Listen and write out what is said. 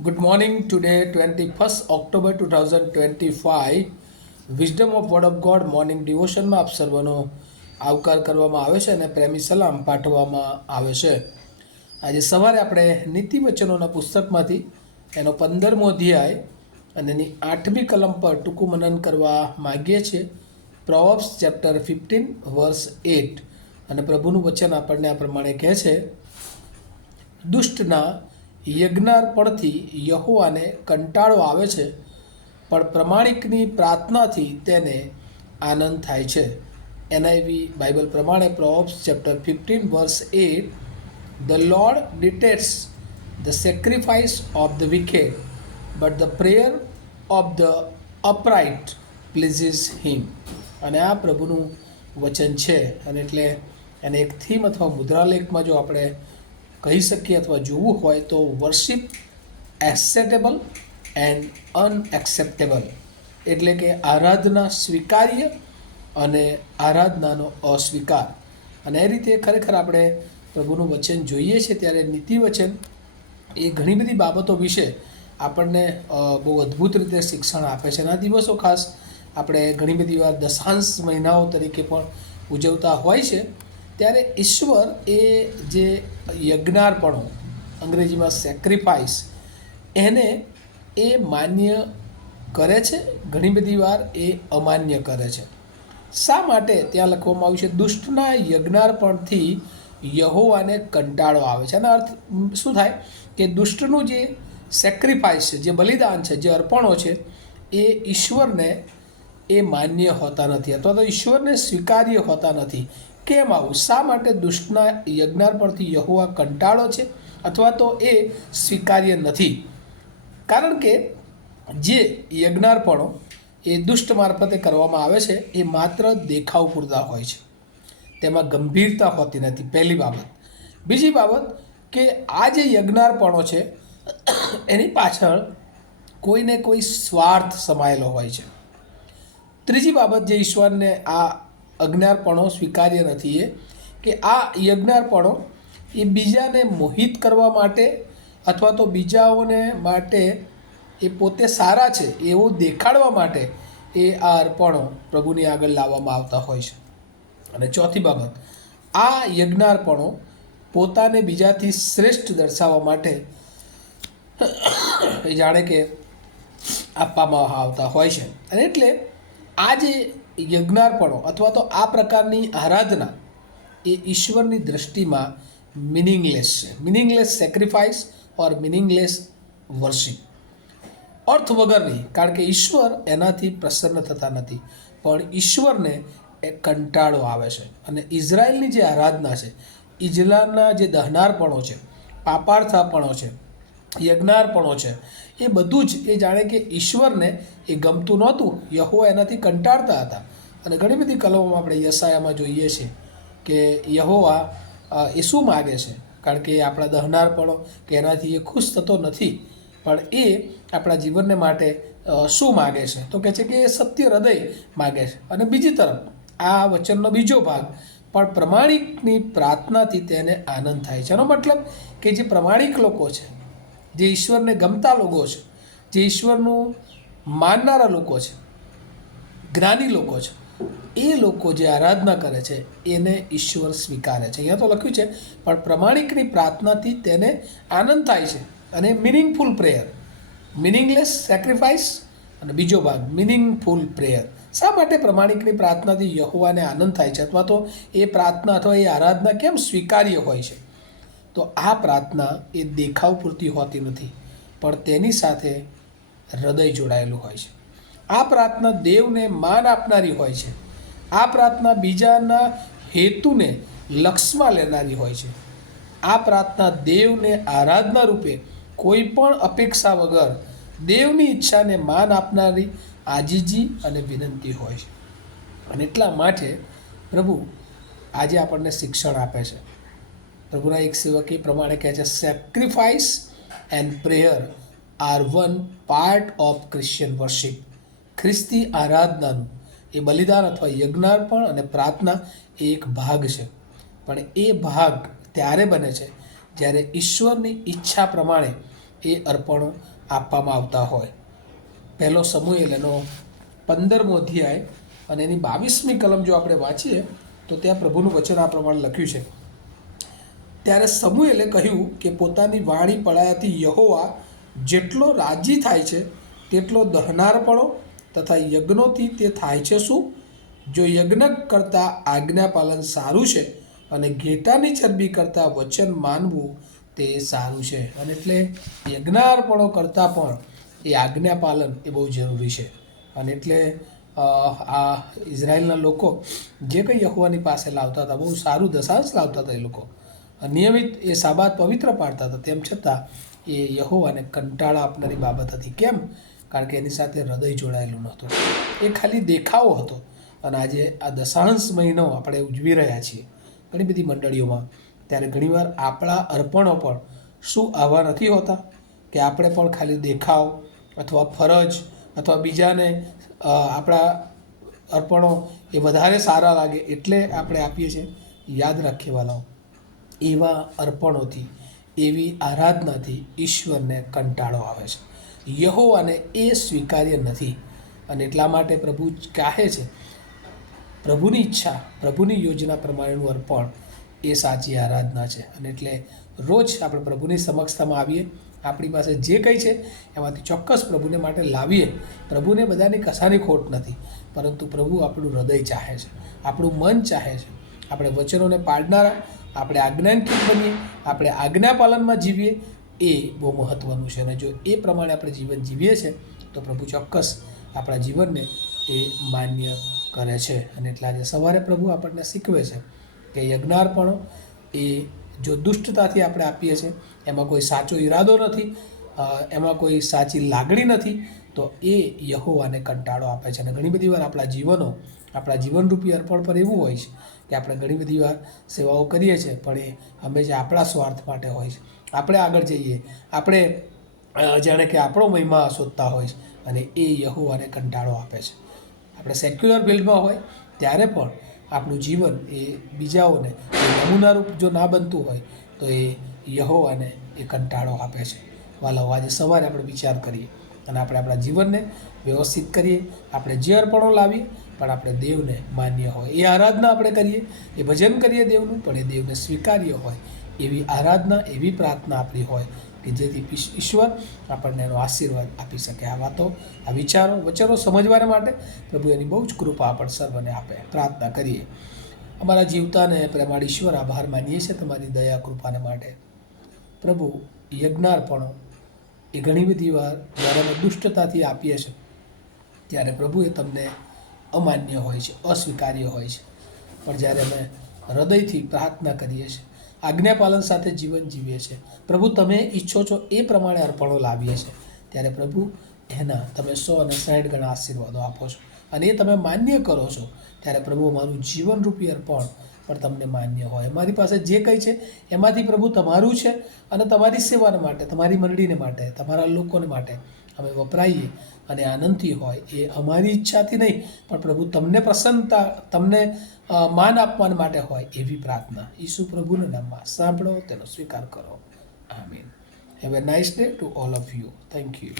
Good morning. Today, 21st October 2025, wisdom of word of God morning ડિવોશનમાં આપ સર્વનો આવકાર કરવામાં આવે છે અને પ્રેમી સલામ પાઠવવામાં આવે છે. આજે સવારે આપણે નીતિ વચનોના પુસ્તકમાંથી એનો 15મો અધ્યાય અને એની 8મી કલમ પર ટૂંકું મનન કરવા માગીએ છીએ. પ્રોવર્બ્સ ચેપ્ટર 15 વર્સ 8 અને પ્રભુનું વચન આપણને આ પ્રમાણે કહે છે, દુષ્ટના યજ્ઞાર્પણથી યહોવાને કંટાળો આવે છે, પણ પ્રમાણિકની પ્રાર્થનાથી તેને આનંદ થાય છે. એનઆઈવી બાઇબલ પ્રમાણે proverbs chapter 15 verse 8, the Lord detests the sacrifice of the wicked, but the prayer of the upright pleases him. અને આ પ્રભુનું વચન છે. અને એટલે એને એક થીમ અથવા મુદ્રાલેખમાં જો આપણે કહી શકીએ અથવા જોવું હોય તો વર્શિપ એક્સેપ્ટેબલ એન્ડ અનએક્સેપ્ટેબલ, એટલે કે આરાધના સ્વીકાર્ય અને આરાધનાનો અસ્વીકાર. અને એ રીતે ખરેખર આપણે પ્રભુનું વચન જોઈએ છીએ ત્યારે નીતિ વચન એ ઘણી બધી બાબતો વિશે આપણને બહુ અદ્ભુત રીતે શિક્ષણ આપે છે. અને આ દિવસો ખાસ આપણે ઘણી બધી વાર દશાંશ મહિનાઓ તરીકે પણ ઉજવતા હોય છે. ત્યારે ઈશ્વર એ જે યજ્ઞાર્પણો, અંગ્રેજીમાં સેક્રિફાઈસ, એને એ માન્ય કરે છે, ઘણી બધી વાર એ અમાન્ય કરે છે. શા માટે ત્યાં લખવામાં આવ્યું છે, દુષ્ટના યજ્ઞાર્પણથી યહોવાને કંટાળો આવે છે. એનો અર્થ શું થાય કે દુષ્ટનું જે સેક્રિફાઈસ છે, જે બલિદાન છે, જે અર્પણો છે, એ ઈશ્વરને એ માન્ય હોતા નથી અથવા તો ઈશ્વરને સ્વીકાર્ય હોતા નથી. કેમ આવું? શા માટે દુષ્ટના યજ્ઞાર્પણથી યહોવા કંટાળો છે અથવા તો એ સ્વીકાર્ય નથી? કારણ કે જે યજ્ઞાર્પણો એ દુષ્ટ મારફતે કરવામાં આવે છે એ માત્ર દેખાવ પૂરતા હોય છે, તેમાં ગંભીરતા હોતી નથી, પહેલી બાબત. બીજી બાબત કે આ જે યજ્ઞાર્પણો છે એની પાછળ કોઈને કોઈ સ્વાર્થ સમાયેલો હોય છે. ત્રીજી બાબત જે ઈશ્વરને આ અજ્ઞાર્પણો સ્વીકાર્ય નથી એ કે આ યજ્ઞાર્પણો એ બીજાને મોહિત કરવા માટે અથવા તો બીજાઓને માટે એ પોતે સારા છે એવું દેખાડવા માટે એ આ અર્પણો પ્રભુની આગળ લાવવામાં આવતા હોય છે. અને ચોથી બાબત, આ યજ્ઞાર્પણો પોતાને બીજાથી શ્રેષ્ઠ દર્શાવવા માટે એ જાણે કે આપવામાં આવતા હોય છે. અને એટલે આ જે યજ્ઞાર્પણો અથવા તો આ પ્રકારની આરાધના એ ઈશ્વરની દૃષ્ટિમાં મિનિંગલેસ છે. મિનિંગલેસ સેક્રિફાઈસ ઓર મિનિંગલેસ વર્શિપ, અર્થ વગરની. કારણ કે ઈશ્વર એનાથી પ્રસન્ન થતા નથી, પણ ઈશ્વરને એ કંટાળો આવે છે. અને ઇઝરાયલની જે આરાધના છે, ઇઝરાયલના જે દહનાર્પણો છે, પાપાર્થાપણો છે, યજ્ઞાર્પણો છે, એ બધું જ એ જાણે કે ઈશ્વરને એ ગમતું નહોતું, યહોવા એનાથી કંટાળતા હતા. અને ઘણી બધી કલમોમાં આપણે યશાયામાં જોઈએ છીએ કે યહોવા એ શું માગે છે, કારણ કે આપણા દહનાર્પણો કે એનાથી એ ખુશ થતો નથી, પણ એ આપણા જીવનને માટે શું માગે છે તો કહે છે કે એ સત્ય હૃદય માગે છે. અને બીજી તરફ આ વચનનો બીજો ભાગ, પણ પ્રમાણિકની પ્રાર્થનાથી તેને આનંદ થાય છે. એનો મતલબ કે જે પ્રમાણિક લોકો છે, જે ઈશ્વરને ગમતા લોકો છે, જે ઈશ્વરનું માનનારા લોકો છે, જ્ઞાની લોકો છે, એ લોકો જે આરાધના કરે છે એને ઈશ્વર સ્વીકારે છે. અહીંયા તો લખ્યું છે પણ પ્રમાણિકની પ્રાર્થનાથી તેને આનંદ થાય છે. અને મિનિંગફુલ પ્રેયર, મિનિંગલેસ સેક્રિફાઈસ, અને બીજો ભાગ મિનિંગફુલ પ્રેયર. શા માટે પ્રમાણિકની પ્રાર્થનાથી યહોવાને આનંદ થાય છે અથવા તો એ પ્રાર્થના અથવા એ આરાધના કેમ સ્વીકાર્ય હોય છે? તો આ પ્રાર્થના એ દેખાવ પૂરતી હોતી નથી, પણ તેની સાથે હૃદય જોડાયેલું હોય છે. આ પ્રાર્થના દેવને માન આપનારી હોય છે. આ પ્રાર્થના બીજાના હેતુને લક્ષમાં લેનારી હોય છે. આ પ્રાર્થના દેવને આરાધના રૂપે કોઈ પણ અપેક્ષા વગર દેવની ઈચ્છાને માન આપનારી આજીજી અને વિનંતી હોય છે. અને એટલા માટે પ્રભુ આજે આપણને શિક્ષણ આપે છે. પ્રભુના એક સેવક એ પ્રમાણે કહે છે, sacrifice and prayer are one part of Christian worship. ખ્રિસ્તી આરાધનાનું એ બલિદાન અથવા યજ્ઞાર્પણ અને પ્રાર્થના એ એક ભાગ છે. પણ એ ભાગ ત્યારે બને છે જ્યારે ઈશ્વરની ઈચ્છા પ્રમાણે એ અર્પણો આપવામાં આવતા હોય. પહેલો સમુએલ એનો 15મો અધ્યાય અને એની 22મી કલમ જો આપણે વાંચીએ તો ત્યાં પ્રભુનું વચન આ પ્રમાણે લખ્યું છે. ત્યારે સમુએલે કહ્યું કે પોતાની વાણી પળાયાથી યહોવા જેટલો રાજી થાય છે તેટલો દહનાર્પણો તથા યજ્ઞોથી તે થાય છે શું? જો યજ્ઞ કરતાં આજ્ઞાપાલન સારું છે અને ઘેટાની ચરબી કરતાં વચન માનવું તે સારું છે. અને એટલે યજ્ઞાર્પણો કરતાં પણ એ આજ્ઞાપાલન એ બહુ જરૂરી છે. અને એટલે આ ઇઝરાયલના લોકો જે કંઈ યહોવાની પાસે લાવતા હતા બહુ સારું દશાંશ લાવતા હતા. એ લોકો નિયમિત એ સાબાત પવિત્ર પાડતા હતા, તેમ છતાં એ યહોવાને કંટાળા આપનારી બાબત હતી. કેમ? કારણ કે એની સાથે હૃદય જોડાયેલું નહોતું, એ ખાલી દેખાવો હતો. અને આજે આ દશાંશ મહિનો આપણે ઉજવી રહ્યા છીએ ઘણી બધી મંડળીઓમાં, ત્યારે ઘણીવાર આપણા અર્પણો પણ શું આવા નથી હોતા કે આપણે પણ ખાલી દેખાવ અથવા ફરજ અથવા બીજાને આપણા અર્પણો એ વધારે સારા લાગે એટલે આપણે આપીએ છીએ. યાદ રાખીએ વાલાઓ, એવા અર્પણોથી, એવી આરાધનાથી ઈશ્વરને કંટાળો આવે છે, યહોવાને એ સ્વીકાર્ય નથી. અને એટલા માટે પ્રભુ કહે છે, પ્રભુની ઈચ્છા, પ્રભુની યોજના પ્રમાણેનું અર્પણ એ સાચી આરાધના છે. અને એટલે રોજ આપણે પ્રભુની સમક્ષતામાં આવીએ, આપણી પાસે જે કંઈ છે એમાંથી ચોક્કસ પ્રભુને માટે લાવીએ. પ્રભુને બધાની કશાની ખોટ નથી, પરંતુ પ્રભુ આપણું હૃદય ચાહે છે, આપણું મન ચાહે છે. આપણે વચનોને પાળનારા, આપણે આજ્ઞાંકિત બનીએ, આપણે આજ્ઞાપાલનમાં જીવીએ, એ બહુ મહત્ત્વનું છે. અને જો એ પ્રમાણે આપણે જીવન જીવીએ છીએ તો પ્રભુ ચોક્કસ આપણા જીવનને એ માન્ય કરે છે. અને એટલે આજે સવારે પ્રભુ આપણને શીખવે છે કે યજ્ઞાર્પણો એ જો દુષ્ટતાથી આપણે આપીએ છીએ, એમાં કોઈ સાચો ઈરાદો નથી, એમાં કોઈ સાચી લાગણી નથી, તો એ યહોવાને કંટાળો આપે છે. અને ઘણી બધી વાર આપણા જીવનરૂપી અર્પણ પર એવું હોય છે કે આપણે ઘણી બધી વાર સેવાઓ કરીએ છીએ પણ એ હંમેશા આપણા સ્વાર્થ માટે હોય છે. આપણે આગળ જઈએ, આપણે જાણે કે આપણો મહિમા શોધતા હોય છે, અને એ યહોવાને કંટાળો આપે છે. આપણે સેક્યુલર ફિલ્ડમાં હોય ત્યારે પણ આપણું જીવન એ બીજાઓને નમૂનારૂપ જો ના બનતું હોય તો એ યહોવાને એ કંટાળો આપે છે. વાલાઓ, આજે સવારે આપણે વિચાર કરીએ અને આપણે આપણા જીવનને વ્યવસ્થિત કરીએ. આપણે જે અર્પણો લાવીએ પણ આપણે દેવને માન્ય હોય, એ આરાધના આપણે કરીએ, એ ભજન કરીએ દેવનું, પણ એ દેવને સ્વીકાર્ય હોય એવી આરાધના, એવી પ્રાર્થના આપણી હોય કે જેથી ઈશ્વર આપણને એનો આશીર્વાદ આપી શકે. આ વાતો, આ વિચારો, વચનો સમજવાના માટે પ્રભુ એની બહુ જ કૃપા આપણ સર્વને આપે. પ્રાર્થના કરીએ. અમારા જીવતાને પ્રેમાળ ઈશ્વર, આભાર માનીએ છીએ તમારી દયા કૃપાને માટે. પ્રભુ, યજ્ઞાર્પણો એ ઘણી બધી વાર જ્યારે અમે દુષ્ટતાથી આપીએ છીએ ત્યારે પ્રભુ એ તમને અમાન્ય હોય છે, અસ્વીકાર્ય હોય છે. પણ જ્યારે અમે હૃદયથી પ્રાર્થના કરીએ છીએ, આજ્ઞાપાલન સાથે જીવન જીવીએ છીએ, પ્રભુ તમે ઈચ્છો છો એ પ્રમાણે અર્પણો લાવીએ છીએ, ત્યારે પ્રભુ એના તમે 160 ગણા આશીર્વાદો આપો છો. અને એ તમે માન્ય કરો છો ત્યારે પ્રભુ અમારું જીવનરૂપી અર્પણ પણ તમને માન્ય હોય. અમારી પાસે જે કંઈ છે એમાંથી પ્રભુ તમારું છે અને તમારી સેવાને માટે, તમારી મંડળીને માટે, તમારા લોકોને માટે અમે વપરાઈએ અને આનંદથી હોય. એ અમારી ઈચ્છાથી નહીં પણ પ્રભુ તમને પ્રસન્નતા, તમને માન આપવા માટે હોય એવી પ્રાર્થના ઈસુ પ્રભુના નામમાં સાંભળો, તેનો સ્વીકાર કરો. આમીન. Have a nice day to all of you. Thank you.